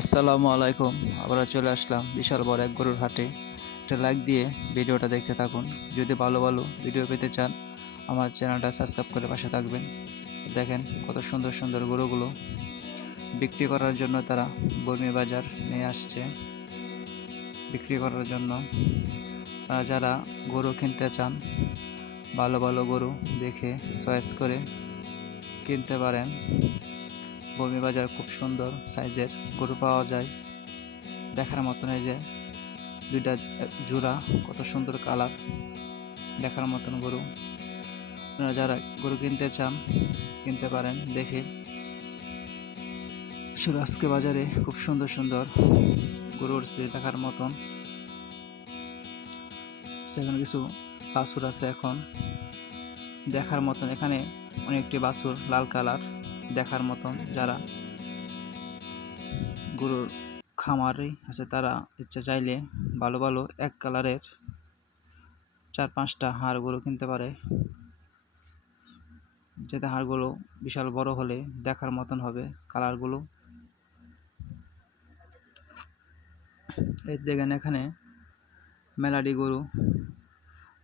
আসসালামু আলাইকুম। আবারও চলে আসলাম বিশাল বড় এক গরুর হাটে। একটা লাইক দিয়ে ভিডিওটা দেখতে থাকুন। যদি ভালো ভালো ভিডিও পেতে চান আমার চ্যানেলটা সাবস্ক্রাইব করে পাশে থাকবেন। দেখেন কত সুন্দর সুন্দর গরুগুলো বিক্রি করার জন্য তারা বর্মি বাজার নিয়ে আসছে বিক্রি করার জন্য। যারা গরু কিনতে চান ভালো ভালো গরু দেখে চয়েস করে কিনতে পারেন। বর্মি বাজার খুব সুন্দর সাইজের গরু পাওয়া যায়, দেখার মতন। এই যে দুইটা জোড়া, কত সুন্দর কালার, দেখার মতন গরু। আপনারা যারা গরু কিনতে চান কিনতে পারেন দেখে। আজকে বাজারে খুব সুন্দর সুন্দর গরু উঠছে দেখার মতন। সেখানে কিছু বাছুর আছে এখন দেখার মতন। এখানে অনেকটি বাছুর লাল কালার দেখার মতন। যারা গরুর খামারে আছে তারা ইচ্ছা চাইলে ভালো ভালো এক কালারের 4-5টা হাড় গরু কিনতে পারে, যাতে হাড়গুলো বিশাল বড় হলে দেখার মতন হবে কালারগুলো। এই দেখেন এখানে মেলাডি গরু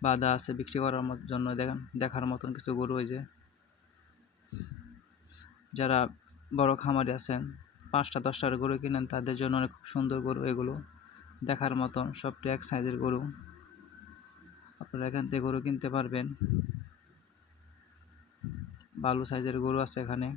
বাঁধা আছে বিক্রি করার জন্য। দেখেন দেখার মতন কিছু গরু। ওই যে যারা বড় খামারি আছেন 5টা-10টার গরু কিনেন তাদের জন্য অনেক খুব সুন্দর গরু এগুলো, দেখার মতন। সবটি এক সাইজের গরু, আপনারা এখান থেকে গরু কিনতে পারবেন। ভালো সাইজের গরু আছে এখানে।